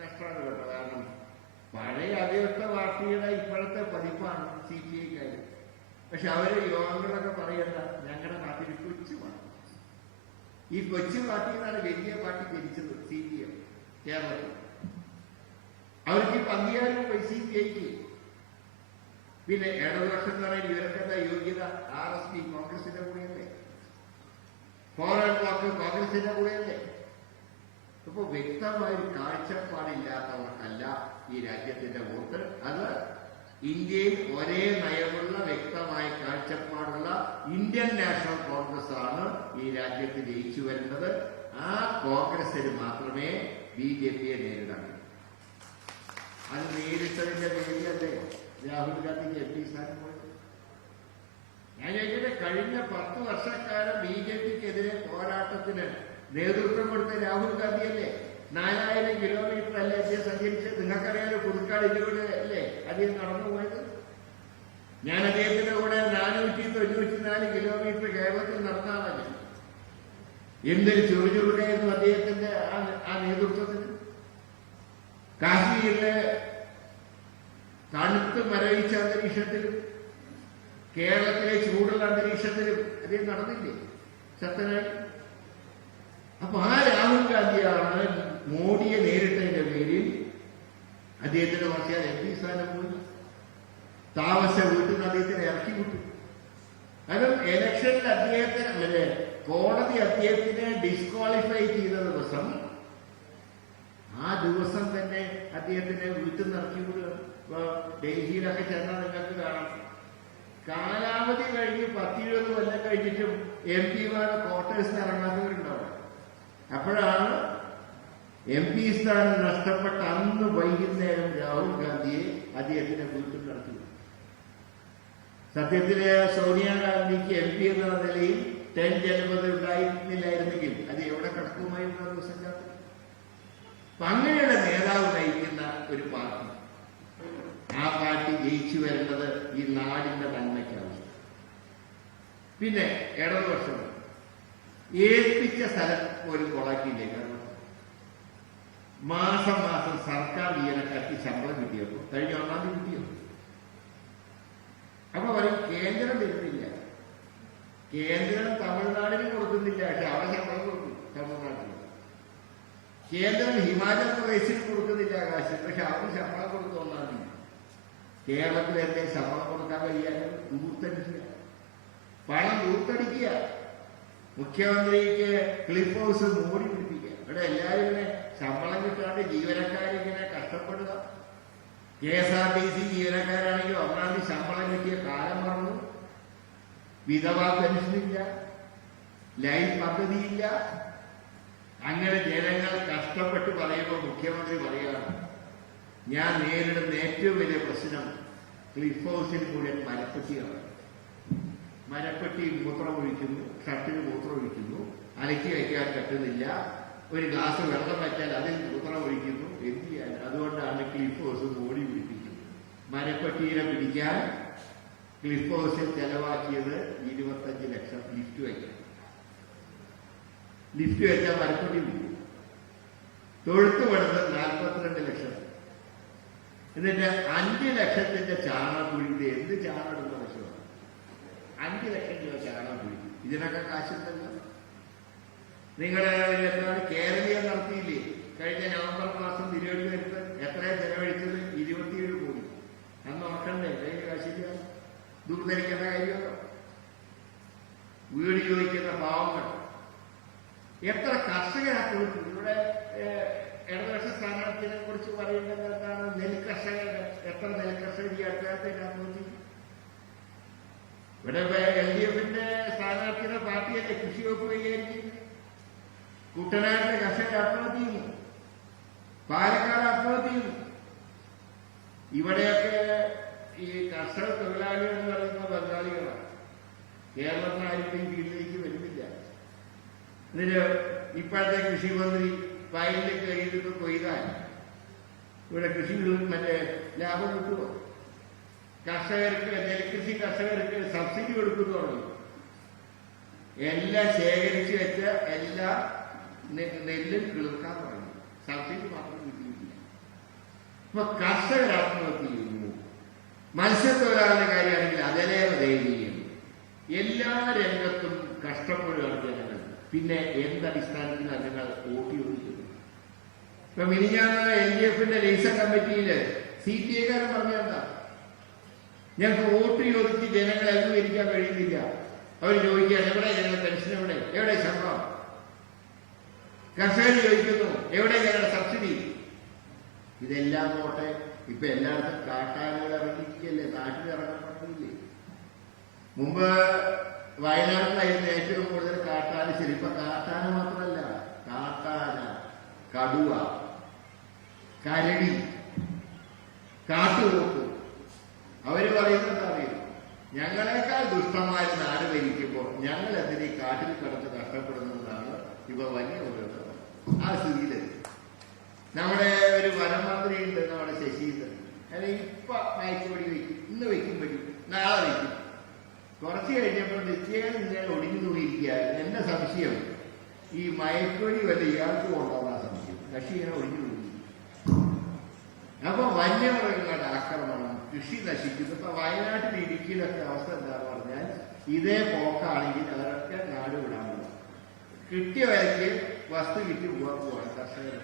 നഷ്ടമാണ് കേട്ടോ. കാരണം പഴയ അവിയുക്ത പാർട്ടിയുടെ ഇപ്പോഴത്തെ പതിപ്പാണ് CPI. പക്ഷെ അവര് യോഗങ്ങളൊക്കെ പറയണ്ട, ഞങ്ങളുടെ പാർട്ടി കൊച്ചു പാർട്ടി. ഈ കൊച്ചു പാർട്ടിയിൽ നിന്നാണ് വലിയ പാർട്ടി ജനിച്ചത് CPM കേരളത്തിൽ. അവർക്ക് ഈ പന്തിയാലും CPIക്ക്. പിന്നെ ഇടതുപക്ഷം എന്ന് പറയുന്നത് ഇവർക്കെന്താ യോഗ്യത? RSP കോൺഗ്രസിന്റെ കൂടെയല്ലേ? ഫോർവേഡ് ബ്ലോക്ക് കോൺഗ്രസിന്റെ കൂടെയല്ലേ? ഇപ്പൊ വ്യക്തമായൊരു കാഴ്ചപ്പാടില്ലാത്തവർക്കല്ല ഈ രാജ്യത്തിന്റെ വോട്ട്. അത് ഇന്ത്യയിൽ ഒരേ നയമുള്ള വ്യക്തമായ കാഴ്ചപ്പാടുള്ള ഇന്ത്യൻ നാഷണൽ കോൺഗ്രസ് ആണ് ഈ രാജ്യത്ത് ജയിച്ചു വരുന്നത്. ആ കോൺഗ്രസിന് മാത്രമേ BJPയെ നേരിടാൻ. അത് നേരിട്ടതിന്റെ പേരിലല്ലേ രാഹുൽ ഗാന്ധിക്ക് MP സ്ഥാനം പോയത്? ഞാൻ ചോദിക്കട്ടെ, കഴിഞ്ഞ 10 വർഷക്കാലം BJPക്കെതിരെ പോരാട്ടത്തിന് നേതൃത്വം കൊടുത്ത രാഹുൽ ഗാന്ധിയല്ലേ? 4000 കിലോമീറ്റർ അല്ലേ അദ്ദേഹം സഞ്ചരിച്ചത്? നിങ്ങൾക്കറിയാലോ, പുതുക്കാടിലൂടെ അല്ലേ അദ്ദേഹം നടന്നുപോയത്? ഞാൻ അദ്ദേഹത്തിന്റെ കൂടെ 494 കിലോമീറ്റർ കേരളത്തിൽ നടന്നാണല്ലോ. എന്തൊരു ചുറുചുറുക്കായിരുന്നു അദ്ദേഹത്തിന്റെ ആ നേതൃത്വത്തിന്. കാശ്മീരിലെ തണുത്ത് മരവിച്ച അന്തരീക്ഷത്തിലും കേരളത്തിലെ ചൂടുള്ള അന്തരീക്ഷത്തിലും അദ്ദേഹം നടന്നില്ലേ ശക്തനായി? അപ്പൊ ആ രാഹുൽ ഗാന്ധിയാണ് മോഡിയെ നേരിട്ടതിന്റെ പേരിൽ അദ്ദേഹത്തിന് കുറച്ചാൽ MP സ്ഥാനം പോയി. താമസ വീട്ടിൽ നിന്ന് അദ്ദേഹത്തിന് ഇറക്കി വിട്ടു. കാരണം ഇലക്ഷനിൽ അദ്ദേഹത്തിന് കോടതി അദ്ദേഹത്തിനെ ഡിസ്ക്വാളിഫൈ ചെയ്ത ദിവസം, ആ ദിവസം തന്നെ അദ്ദേഹത്തിനെ വീട്ടിൽ നിന്ന് ഇറക്കി വിടുക. ഇപ്പൊ ഡൽഹിയിലൊക്കെ ചെന്നാൽ നിങ്ങൾക്ക് കാണാം, കാലാവധി കഴിഞ്ഞ് 10-20 കൊല്ലം കഴിഞ്ഞിട്ടും MP-മാരുടെ ക്വാർട്ടേഴ്സിന് ഇറങ്ങാത്തവരുണ്ടാവും. അപ്പോഴാണ് MP സ്ഥാനം നഷ്ടപ്പെട്ട അന്ന് വൈകുന്നേരം രാഹുൽ ഗാന്ധിയെ അദ്ദേഹത്തിന്റെ വീട്ടിൽ നടത്തി. സത്യത്തില് സോണിയാഗാന്ധിക്ക് MP എന്ന നിലയിൽ 10 ജനപദം ഉണ്ടായിരുന്നില്ലായിരുന്നെങ്കിൽ അത് എവിടെ കിടക്കുമായിരുന്ന ദിവസം കാത്തു. അപ്പൊ അങ്ങനെയുള്ള നേതാവ് നയിക്കുന്ന ഒരു പാർട്ടി, ആ പാർട്ടി ജയിച്ചു വരേണ്ടത് ഈ നാടിന്റെ നന്മയ്ക്കാവശ്യം. പിന്നെ ഇടതുപക്ഷം ഏൽപ്പിച്ച സ്ഥലം പോലും കൊളാക്കിയില്ലേ? കാരണം മാസം മാസം സർക്കാർ ജീവനക്കാർക്ക് ശമ്പളം കിട്ടിയപ്പോ കഴിഞ്ഞ 1-ാം തീയതി കിട്ടിയോ? അപ്പൊ പറയും കേന്ദ്രം തരുന്നില്ല. കേന്ദ്രം തമിഴ്നാടിന് കൊടുക്കുന്നില്ല, പക്ഷെ അവിടെ ശമ്പളം കൊടുക്കും തമിഴ്നാട്ടിൽ. കേന്ദ്രം ഹിമാചൽ പ്രദേശിന് കൊടുക്കുന്നില്ല കാശ്, പക്ഷെ അവർക്ക് ശമ്പളം കൊടുത്തു 1-ാം തീയതി. കേരളത്തിൽ എന്റെ ശമ്പളം കൊടുക്കാൻ കഴിയാതെ ദൂർത്തടിക്കുക, പണം ദൂർത്തടിക്കുക, മുഖ്യമന്ത്രിക്ക് ക്ലിഫ് ഹൗസ് മോടി പിടിപ്പിക്കുക. ഇവിടെ എല്ലാവരും ഇങ്ങനെ ശമ്പളം കിട്ടാണ്ട് ജീവനക്കാരിങ്ങനെ കഷ്ടപ്പെടുക. KSRTC ജീവനക്കാരാണെങ്കിൽ 1-ാം തീയതി ശമ്പളം കിട്ടിയ കാലം മറന്നു. വിധവാ പെൻഷനില്ല, ലൈഫ് പദ്ധതിയില്ല. അങ്ങനെ ജനങ്ങൾ കഷ്ടപ്പെട്ട് പറയുമ്പോൾ മുഖ്യമന്ത്രി പറയുകയാണ്, ഞാൻ നേരിടുന്ന ഏറ്റവും വലിയ പ്രശ്നം ക്ലിഫ് ഹൗസിൽ മുഴുവൻ മരപ്പെട്ടിയാണ്. മരപ്പെട്ടി മൂത്രം ഒഴിക്കുന്നു, ഷർട്ടിന് മൂത്രം ഒഴിക്കുന്നു, അലക്കി വയ്ക്കാൻ പറ്റുന്നില്ല, ഒരു ഗ്ലാസ് വെള്ളം വയ്ക്കാൻ അതിൽ മൂത്രം ഒഴിക്കുന്നു. എന്ത് ചെയ്യാൻ? അതുകൊണ്ടാണ് ക്ലിഫ് ഹൗസ് മോടി പിടിപ്പിക്കുന്നത്. മരപ്പെട്ടിയെ പിടിക്കാൻ ക്ലിഫ് ഹൗസിൽ ചെലവാക്കിയത് 25 ലക്ഷം ലിഫ്റ്റ് വയ്ക്കാൻ. ലിഫ്റ്റ് വെച്ചാൽ മരപ്പെട്ടി പിടിക്കും. തൊഴുത്ത് പണിത് 42 ലക്ഷം. എന്നിട്ട് 5 ലക്ഷത്തിന്റെ ചാണകക്കുഴിന്റെ എന്ത് ചാണകം ഇടുന്ന ലക്ഷമാണ്? 5 ലക്ഷം രൂപ ചാണകക്കുഴി. ഇതിനൊക്കെ കാശുണ്ടല്ലോ. നിങ്ങളുടെ എന്താണ് കേരളീയം നടത്തിയില്ലേ? കഴിഞ്ഞ നവംബർ മാസം തിരുവനന്തപുരത്ത് എത്രയാണ് ചെലവഴിച്ചത്? 27 കോടി. അന്ന് ഓർക്കണ്ടേ? കയ്യിൽ കാശില്ല. ദൂർധരിക്കേണ്ട കാര്യമല്ലോ. വീട് ചോദിക്കുന്ന പാവങ്ങൾ എത്ര കർഷകരാക്കി. ഇവിടെ ഇടതുപക്ഷ സ്ഥാനാർത്ഥിനെ കുറിച്ച് പറയുന്നത് എന്താണ്? നെൽകർഷകരുടെ എത്ര നെൽകർഷകർ ഈ അടുത്ത ഇവിടെ LDFന്റെ സ്ഥാനാർത്ഥിയുടെ പാർട്ടിയല്ലേ കൃഷി വകുപ്പ് കൈകാര്യം. കുട്ടനാട്ടിലെ കർഷകർ ആത്മഹത്യ ചെയ്യുന്നു, പാലക്കാട് ആത്മഹത്യ ചെയ്യുന്നു. ഇവിടെയൊക്കെ ഈ കർഷക തൊഴിലാളികൾ എന്ന് പറയുന്ന ബംഗാളികളാണ്. കേരളത്തിൽ ആരും ഫീൽഡിലേക്ക് വരുന്നില്ല. എന്നിട്ട് ഇപ്പോഴത്തെ കൃഷിമന്ത്രി വയലിൽ കയറിയിട്ട് കൊയ്താൽ ഇവിടെ കൃഷി മറ്റേ ലാഭം കിട്ടുമോ? കർഷകർക്ക്, നെൽകൃഷി കർഷകർക്ക് സബ്സിഡി കൊടുക്കുന്നു പറഞ്ഞു. എല്ലാം ശേഖരിച്ച് വെച്ച എല്ലാ നെല്ലും കിളുക്കാൻ പറഞ്ഞു. സബ്സിഡി മാത്രം കിട്ടിയിട്ടില്ല. ഇപ്പൊ കർഷകർ ആത്മഹത്യ ചെയ്യുന്നു. മത്സ്യത്തൊഴിലാളികളുടെ കാര്യമാണെങ്കിൽ അതിലേറെ ദയനീയം. എല്ലാ രംഗത്തും കഷ്ടപ്പെടുകയാണ് ജനങ്ങൾ. പിന്നെ എന്തടിസ്ഥാനത്തിലാണ് നിങ്ങൾ വോട്ട് ചോദിക്കുന്നത്? ഇപ്പൊ മിനിഞ്ഞാന്ന് LDFന്റെ ലൈസൺ കമ്മിറ്റിയില് CPI-കാരൻ പറഞ്ഞെന്താ? ഞങ്ങൾക്ക് വോട്ട് ചോദിച്ച് ജനങ്ങളെ അംഗീകരിക്കാൻ കഴിയുന്നില്ല. അവർ ചോദിക്കുകയാണ്, എവിടെ ഞങ്ങളുടെ പെൻഷൻ, എവിടെ ശമ്പളം? കർഷകർ ചോദിക്കുന്നു, എവിടെ ഞങ്ങളുടെ സബ്സിഡി? ഇതെല്ലാം പോട്ടെ, ഇപ്പൊ എല്ലായിടത്തും കാട്ടാനുകൾ ഇറങ്ങിയിരിക്കല്ലേ, നാട്ടിൽ ഇറങ്ങാൻ പറ്റില്ലേ? മുമ്പ് വയനാട്ടിലായിരുന്നു ഏറ്റവും കൂടുതൽ കാട്ടാന. ശരി, ഇപ്പൊ കാട്ടാന മാത്രമല്ല, കാട്ടാന, കടുവ, കരടി, കാട്ടുപോക്ക്. അവര് പറയുന്നത് അറിയും, ഞങ്ങളെക്കാൾ ദുഷ്ടന്മാര് നാട് ഭരിക്കുമ്പോൾ ഞങ്ങൾ എന്തിനീ കാട്ടിൽ കിടന്ന് കഷ്ടപ്പെടുന്നതാണ് ഇപ്പൊ വലിയ ഒരു ആ സ്ഥിതിയില്. നമ്മുടെ ഒരു വനമന്ത്രി ഉണ്ട്, നമ്മുടെ ശശീന്ദ്രൻ. അല്ലെങ്കിൽ ഇപ്പൊ മയക്കുപൊടി വയ്ക്കും, ഇന്ന് വയ്ക്കുമ്പോഴും നാളെ വയ്ക്കും. കുറച്ച് കഴിഞ്ഞപ്പോൾ നിശ്ചയം നിങ്ങൾ ഒടിഞ്ഞു തൂങ്ങിയിരിക്കുകയായിരുന്നു. എന്റെ സംശയം ഈ മയക്കുപൊടി വല്ല ഇയാൾക്ക് കൊണ്ടുവന്ന സംശയം. കക്ഷി ഇങ്ങനെ ഒടിഞ്ഞു തൂങ്ങി. അപ്പൊ വന്യമൃഗങ്ങളുടെ ആക്രമണം, കൃഷി നശിക്കുന്നു. ഇപ്പൊ വയനാട്ടിൽ, ഇടുക്കിയിലൊക്കെ അവസ്ഥ എന്താന്ന് പറഞ്ഞാൽ ഇതേ പോക്കാണെങ്കിൽ അവരൊക്കെ നാട് വിടാൻ പോകും. കിട്ടിയ വിലയ്ക്ക് വസ്തു വിറ്റ് പോകാൻ പോവാണ് കർഷകർ.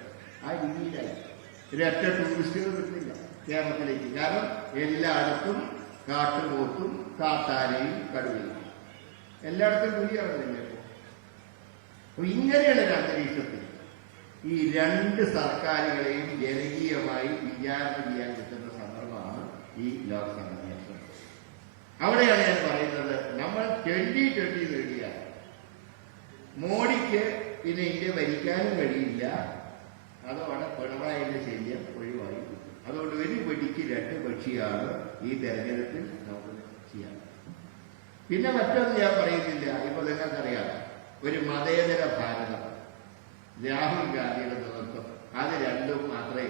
ആ രീതിയിലായി. ഒരൊറ്റ ടൂറിസ്റ്റുകൾ കിട്ടില്ല കേരളത്തിലേക്ക്. കാരണം എല്ലായിടത്തും കാട്ടുപോത്തും കാട്ടാനയും കടുവയും എല്ലായിടത്തും കൂടിയാവുന്നില്ല. അപ്പൊ ഇങ്ങനെയുള്ള ഒരു അന്തരീക്ഷത്തിൽ ഈ രണ്ട് സർക്കാരുകളെയും ജനകീയമായി വിചാരണ ചെയ്യാൻ കിട്ടുന്ന സന്ദർഭമാണ് ഈ ലോക്സഭ ഇലക്ഷൻ. അവിടെയാണ് ഞാൻ പറയുന്നത്, നമ്മൾ 2020 നേടിയാൽ മോഡിക്ക് പിന്നെ ഇന്ത്യ ഭരിക്കാനും കഴിയില്ല. അതോടെ പിണറായിന്റെ ശല്യം ഒഴിവായി. അതുകൊണ്ട് ഒരു വെടിക്ക് 2 പക്ഷിയാണ് ഈ തെരഞ്ഞെടുപ്പിൽ നമുക്ക് ചെയ്യാം. പിന്നെ മറ്റൊന്നും ഞാൻ പറയുന്നില്ല. ഇപ്പൊ നിങ്ങൾക്കറിയാം, ഒരു മതേതര ഭാരതം, രാഹുൽ ഗാന്ധിയുടെ നേതൃത്വം, അത് രണ്ടും മാത്രമേ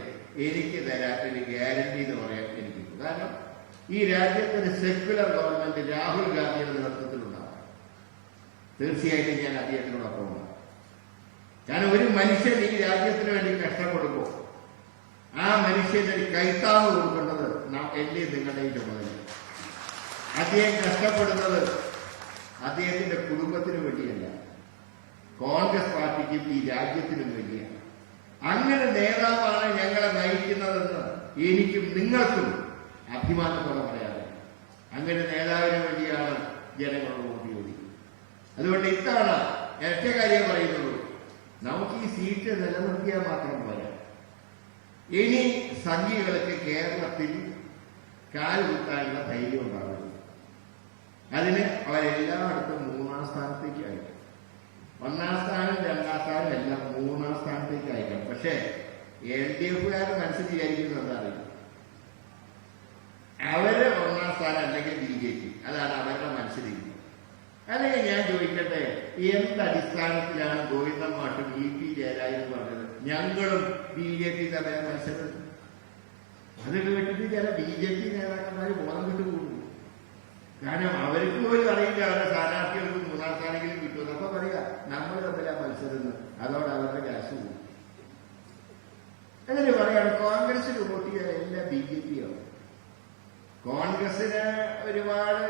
എനിക്ക് തരാത്തൊരു ഗ്യാരണ്ടി എന്ന് പറയാൻ എനിക്കുള്ളൂ. കാരണം ഈ രാജ്യത്തിന് സെക്യുലർ ഗവൺമെന്റ് രാഹുൽ ഗാന്ധിയുടെ നേതൃത്വത്തിലുണ്ടാവും. തീർച്ചയായിട്ടും ഞാൻ അദ്ദേഹത്തിനോടൊപ്പം ഉണ്ടാവും. കാരണം ഒരു മനുഷ്യൻ ഈ രാജ്യത്തിന് വേണ്ടി കഷ്ടപ്പെടുമ്പോൾ ആ മനുഷ്യന്റെ ഒരു കൈത്താവ് കൊടുക്കേണ്ടത് എന്റെ നിങ്ങളുടെയും ചുമതല. അദ്ദേഹം കഷ്ടപ്പെടുന്നത് അദ്ദേഹത്തിന്റെ കുടുംബത്തിന് വേണ്ടിയല്ല, കോൺഗ്രസ് പാർട്ടിക്കും ഈ രാജ്യത്തിനും വേണ്ടിയാണ്. അങ്ങനെ നേതാവാണ് ഞങ്ങളെ നയിക്കുന്നതെന്ന് എനിക്കും നിങ്ങൾക്കും അഭിമാനത്തോടെ പറയാതെ. അങ്ങനെ നേതാവിന് വേണ്ടിയാണ് ജനങ്ങളോട് വോട്ട് ചോദിക്കുന്നത്. അതുകൊണ്ട് ഇത്തവണ ഒറ്റ കാര്യം പറയുന്നുള്ളൂ, നമുക്ക് ഈ സീറ്റ് നിലനിർത്തിയാൽ മാത്രം പോരാ. ഇനി സംഘികൾക്ക് കേരളത്തിൽ കാലുകുത്താനുള്ള ധൈര്യം ഉണ്ടാവില്ല. അതിന് അവരെല്ലായിടത്തും 3-ാം സ്ഥാനത്തേക്ക് അയക്കും. 1-ാം സ്ഥാനം 2-ാം സ്ഥാനം എല്ലാം 3-ാം സ്ഥാനത്തേക്ക് അയക്കാം. പക്ഷേ LDF-കാർ മനസ്സിൽ വിചാരിക്കുന്നത് എന്താണെന്ന്, അവര് 1-ാം സ്ഥാനം അല്ലെങ്കിൽ BJP, അതാണ് അവരുടെ മനസ്സിലിരിക്കുന്നത്. അല്ലെങ്കിൽ ഞാൻ ചോദിക്കട്ടെ, എന്തടിസ്ഥാനത്തിലാണ് ഗോവിന്ദൻ മാഷും EP ജയരാജൻ പറഞ്ഞത് ഞങ്ങളും BJP തമ്മിൽ മത്സരം? അത് കേട്ടിട്ട് ചില BJP നേതാക്കന്മാർ ബോധം വിട്ടു പോകുന്നു. കാരണം അവർക്ക് പോലും അറിയില്ല അവരുടെ സ്ഥാനാർത്ഥികൾക്ക് 3-ാം സ്ഥാനെങ്കിലും കിട്ടുമെന്ന്. അപ്പൊ പറയുക നമ്മൾ തമ്മിലാ മത്സരം, അതോടെ അവരുടെ ക്യാഷ് പോകും. അങ്ങനെ പറയാണ് കോൺഗ്രസിന് വോട്ട് ചെയ്യാൻ എല്ലാം BJP ആവും. കോൺഗ്രസിന് ഒരുപാട്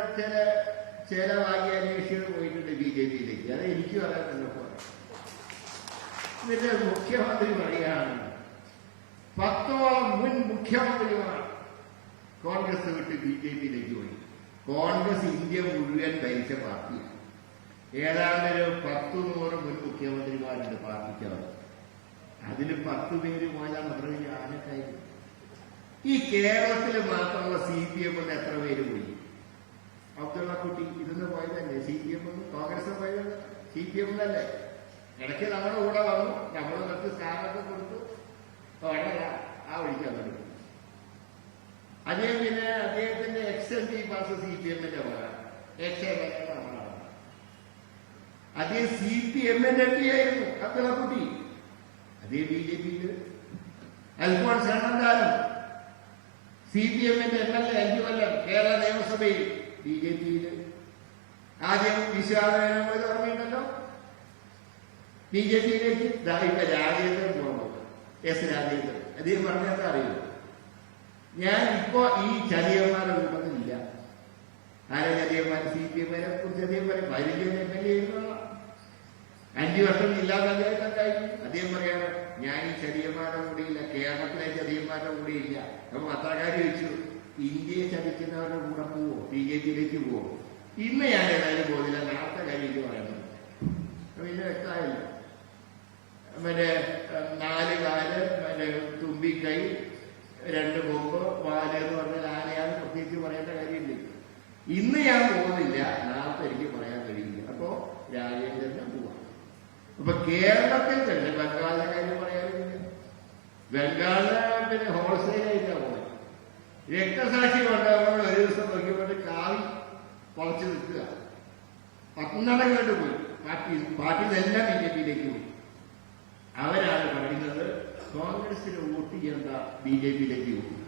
ചില ഭാഗ്യാന്വേഷികൾ പോയിട്ടുണ്ട് BJP-യിലേക്ക്. അത് എനിക്ക് പറയാൻ തന്നെ പോലെ. ഇതിന്റെ മുഖ്യമന്ത്രി പറയുകയാണ് 10ഓളം മുൻ മുഖ്യമന്ത്രിമാർ കോൺഗ്രസ് വിട്ട് BJP-യിലേക്ക് പോയി. കോൺഗ്രസ് ഇന്ത്യ മുഴുവൻ ഭരിച്ച പാർട്ടിയാണ്. ഏതാണ്ടൊരു 10-100 മുൻ മുഖ്യമന്ത്രിമാരുണ്ട് പാർട്ടിക്കവർ. അതിൽ 10 പേര് പോയാലാണ് അത്ര വലിയ ആനക്കായിരുന്നു. ഈ കേരളത്തിൽ മാത്രമുള്ള CPM എത്ര പേര് പോയി? അബ്ദുള്ള കുട്ടി ഇരുന്ന് പോയതല്ലേ? CPM കോൺഗ്രസ് പോയത് CPM അല്ലേ? ഇടയ്ക്ക് നമ്മുടെ കൂടെ വന്നു, നമ്മൾ കുറച്ച് സ്ഥാനമൊക്കെ കൊടുത്തു, ആ വഴിക്കാൻ തുടങ്ങി. പിന്നെ അദ്ദേഹത്തിന്റെ XMP പാസ് CPM-ന്റെ പറയാം. നമ്മളാണ്. അദ്ദേഹം CPM-ന്റെ MP ആയിരുന്നു അബ്ദുള്ള കുട്ടി. അതേ BJP-യില് അൽഫോൺസ് കണ്ണന്താനം CPM-ന്റെ MLA 5 കൊല്ലം കേരള നിയമസഭയിൽ, BJP-യില്. ആദ്യം വിശ്വാസനം പോയത് ഓർമ്മയുണ്ടല്ലോ, BJP-യിലേക്ക്. ഇപ്പൊ രാജേന്ദ്രൻ പോകുന്നത്, S രാജേന്ദ്രൻ. അദ്ദേഹം പറഞ്ഞാൽ അറിയുമോ? ഞാൻ ഇപ്പോ ഈ ചതിയന്മാരുടെ കൂട്ടത്തിലില്ല. ആരെ ചതിയന്മാർ? CPM-നെ കുറിച്ച് അദ്ദേഹം പറയും. 15 MLA ആയിരുന്നു, 5 വർഷം ജില്ലാ പഞ്ചായത്തൊക്കെ ആയിരുന്നു. അദ്ദേഹം പറയാണ് ഞാൻ ഈ ചതിയന്മാരുടെ കൂടെയില്ല, കേരളത്തിലെ ചതിയന്മാരുടെ കൂടെയില്ല. അപ്പൊ പത്രക്കാർ ചോദിച്ചു, ഇന്ത്യയെ ചതിക്കുന്നവരുടെ കൂടെ പോവോ, BJP-യിലേക്ക് പോവോ? ഇന്ന് ഞാൻ ഏതായാലും പോകുന്നില്ല, നാളത്തെ കാര്യം പറയുന്നത്. പിന്നെ വ്യക്തമായല്ലോ. 4 കാല്, തുമ്പിക്കൈ, 2 കൊമ്പ്, വാല് എന്ന് പറഞ്ഞാൽ ആനയാണ്, പ്രത്യേകിച്ച് പറയേണ്ട കാര്യമില്ല. ഇന്ന് ഞാൻ പോകുന്നില്ല, നാളത്തെ എനിക്ക് പറയാൻ കഴിയില്ല. അപ്പോ രാജേന്ദ്രന് പോവാം. അപ്പൊ കേരളത്തിൽ തന്നെ ബംഗാളിന്റെ കാര്യം പറയാനില്ല. ബംഗാളിന് ഹോൾസെയിലായിട്ടാണ് പോയത്. രക്തസാക്ഷി കൊണ്ടുപോകുമ്പോൾ ഒരു ദിവസം നോക്കിയപ്പോൾ കാവി പൊളച്ചു നിൽക്കുക. 10 കണ്ട് പോയി. പാർട്ടിയിലെല്ലാം BJP-യിലേക്ക് പോയി. അവരാണ് പറയുന്നത് കോൺഗ്രസിന് വോട്ട് ചെയ്യേണ്ട, BJP-യിലേക്ക് പോകും.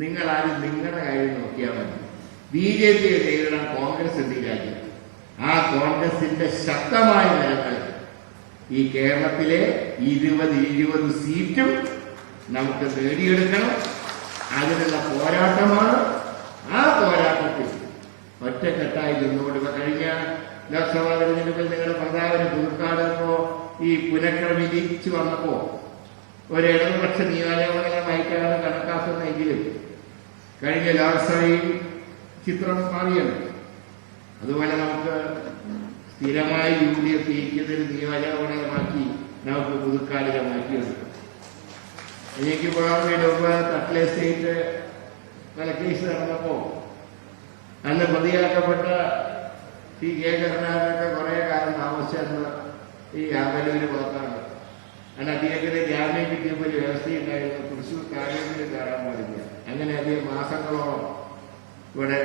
നിങ്ങളാരും നിങ്ങളുടെ കാര്യം നോക്കിയാൽ മതി. BJP-യെ നേരിടാൻ കോൺഗ്രസ് ഉണ്ട് ഈ രാജ്യം. ആ കോൺഗ്രസിന്റെ ശക്തമായ നിലകൾ ഈ കേരളത്തിലെ 20 സീറ്റും നമുക്ക് നേടിയെടുക്കണം. അതിനുള്ള പോരാട്ടമാണ്. ആ പോരാട്ടത്തിൽ ഒറ്റക്കെട്ടായി നിന്നുകൊണ്ട് കഴിഞ്ഞ ലോക്സഭാ തെരഞ്ഞെടുപ്പിൽ നിങ്ങളുടെ പ്രധാന പുതുക്കാടുമ്പോ ഈ പുനഃക്രമീകരിച്ചു വന്നപ്പോ ഒരു ഇടതുപക്ഷ നിയോജകമണ്ഡലമായിട്ടാണ് കണക്കാക്കുന്നതെങ്കിലും കഴിഞ്ഞ ലോക്സഭയിൽ ചിത്രം മാറിയാണ്. അതുപോലെ നമുക്ക് സ്ഥിരമായി UDF ജയിക്കുന്നൊരു നിയോജകമണ്ഡലമാക്കി നമുക്ക് പുതുക്കാടിനെ മാറ്റിയെടുക്കും. എനിക്ക് പോകാൻ തട്ട്ലെ സ്റ്റേറ്റ് കേസ് നടന്നപ്പോ അന്ന് പ്രതിയാക്കപ്പെട്ട കെ കരുണാകരനൊക്കെ കുറെ കാലം താമസിച്ചെന്ന് ഈ ആമ്പലൂര് ഭാഗത്താണ്. കാരണം അദ്ദേഹത്തിന് ജാമ്യം കിട്ടിയപ്പോൾ ഒരു വ്യവസ്ഥയുണ്ടായിരുന്നു, തൃശ്ശൂർ കാര്യത്തിൽ കയറാൻ പാടില്ല. അങ്ങനെ അദ്ദേഹം മാസങ്ങളോളം ഇവിടെ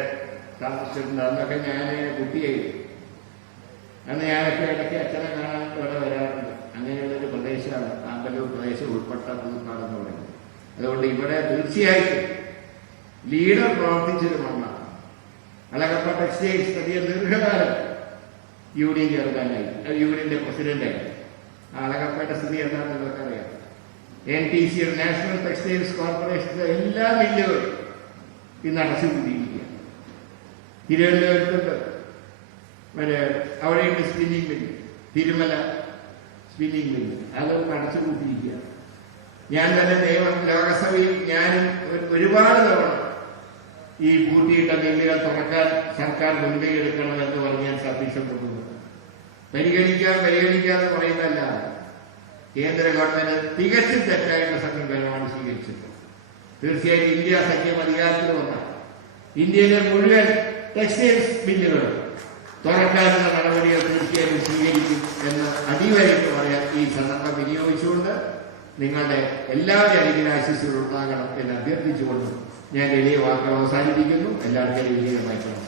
താമസിച്ചിട്ടുണ്ട്. അന്നൊക്കെ ഞാൻ കുട്ടിയായിരുന്നു. അന്ന് ഞാനൊക്കെ ഇടയ്ക്ക് അച്ഛനെ കാണാൻ ഇവിടെ വരാറുണ്ട്. അങ്ങനെയുള്ളൊരു പ്രദേശമാണ് ആമ്പലൂർ പ്രദേശം ഉൾപ്പെട്ട പുതുക്കാട് എന്ന് പറയുന്നത്. അതുകൊണ്ട് ഇവിടെ തീർച്ചയായിട്ടും ലീഡർ പ്രവർത്തിച്ചൊരു മണ്ണാണ്. അളകപ്പ ടെക്സ്റ്റൈൽസ് വലിയ ദീർഘകാലം യൂണിയൻ ചെയർമാനായി, യൂണിയന്റെ പ്രസിഡന്റായി. അളകപ്പയുടെ സ്ഥിതി എന്താണെന്ന് നിങ്ങൾക്കറിയാം. NTC നാഷണൽ ടെക്സ്റ്റൈൽസ് കോർപ്പറേഷന്റെ എല്ലാ മില്ലുകളും ഇന്ന് അടച്ചുകൂട്ടിയിരിക്കുക. തിരുവനന്തപുരത്തുണ്ട്, അവിടെയുണ്ട് spinning mill, Thirumala spinning mill, അതൊക്കെ അടച്ചുകൂട്ടിയിരിക്കുക. ഞാൻ തന്നെ ലോകസഭയിൽ ഞാനും ഒരുപാട് തവണ ഈ പൂട്ടിയിട്ട മില്ലുകൾ തുറക്കാൻ സർക്കാർ മുൻകൈ എടുക്കണമെന്ന് പറഞ്ഞ് ഞാൻ സതീശൻ കൊടുക്കുന്നു. പരിഗണിക്കാതെ പറയുന്നതല്ല, കേന്ദ്ര ഗവൺമെന്റ് തികച്ചും തെറ്റായിട്ടുള്ള സമീപനമാണ് സ്വീകരിച്ചത്. തീർച്ചയായും ഇന്ത്യ സഖ്യം അധികാരത്തിൽ വന്ന ഇന്ത്യയിലെ മുഴുവൻ ടെക്സ്റ്റൈൽസ് മില്ലുകളും തുറക്കാനുള്ള നടപടികൾ തീർച്ചയായും സ്വീകരിക്കും എന്ന് അടിവരയിട്ട് പറയാൻ ഈ സന്ദർഭം വിനിയോഗിച്ചുകൊണ്ട് നിങ്ങളുടെ എല്ലാവരും അനുഗ്രഹാശിസ്സുകൾ ഉണ്ടാകണം എന്ന് അഭ്യർത്ഥിച്ചുകൊണ്ട് ഞാൻ എളിയ വാക്കുകൾ അവസാനിപ്പിക്കുന്നു. എല്ലാവർക്കും വിജയമായിക്കണം.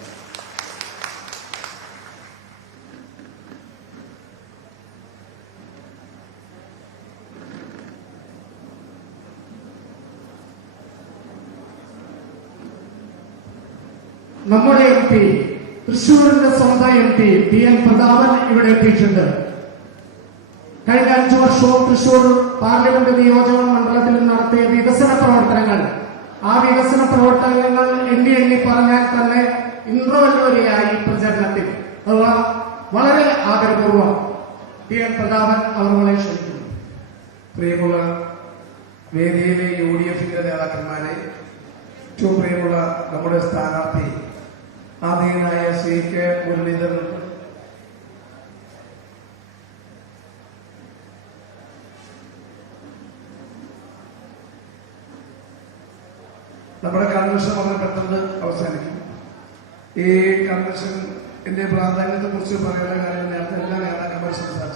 നമ്മുടെ MP, തൃശ്ശൂരിന്റെ സ്വന്തം MP TN പ്രതാപൻ ഇവിടെ എത്തിയിട്ടുണ്ട്. കഴിഞ്ഞ 5 വർഷവും തൃശ്ശൂർ പാർലമെന്റ് നിയോജക മണ്ഡലത്തിൽ നടത്തിയ വികസന പ്രവർത്തനങ്ങൾ, ആ വികസന പ്രവർത്തനങ്ങൾ എണ്ണി പറഞ്ഞാൽ തന്നെ ഇൻട്രോവൽ വരെയായി പ്രചരണത്തിൽ. അഥവാ വളരെ ആദരപൂർവ്വം TN പ്രതാപൻ അവരെ ക്ഷണിക്കുന്നു. പ്രിയമുള്ള വേദിയിലെ UDF-ന്റെ നേതാക്കന്മാരെ, ഏറ്റവും പ്രിയമുള്ള നമ്മുടെ സ്ഥാനാർത്ഥി ആദ്യനായ ശ്രീ കെ മുരളീധരൻ, നമ്മുടെ കൺവെൻഷൻ വളരെ പെട്ടെന്ന് അവസാനിക്കും. ഈ കൺവെൻഷന്റെ പ്രാധാന്യത്തെ കുറിച്ച് പറയുന്ന കാര്യം നേരത്തെ എല്ലാ നേതാക്കന്മാരും സംസാരിച്ചു.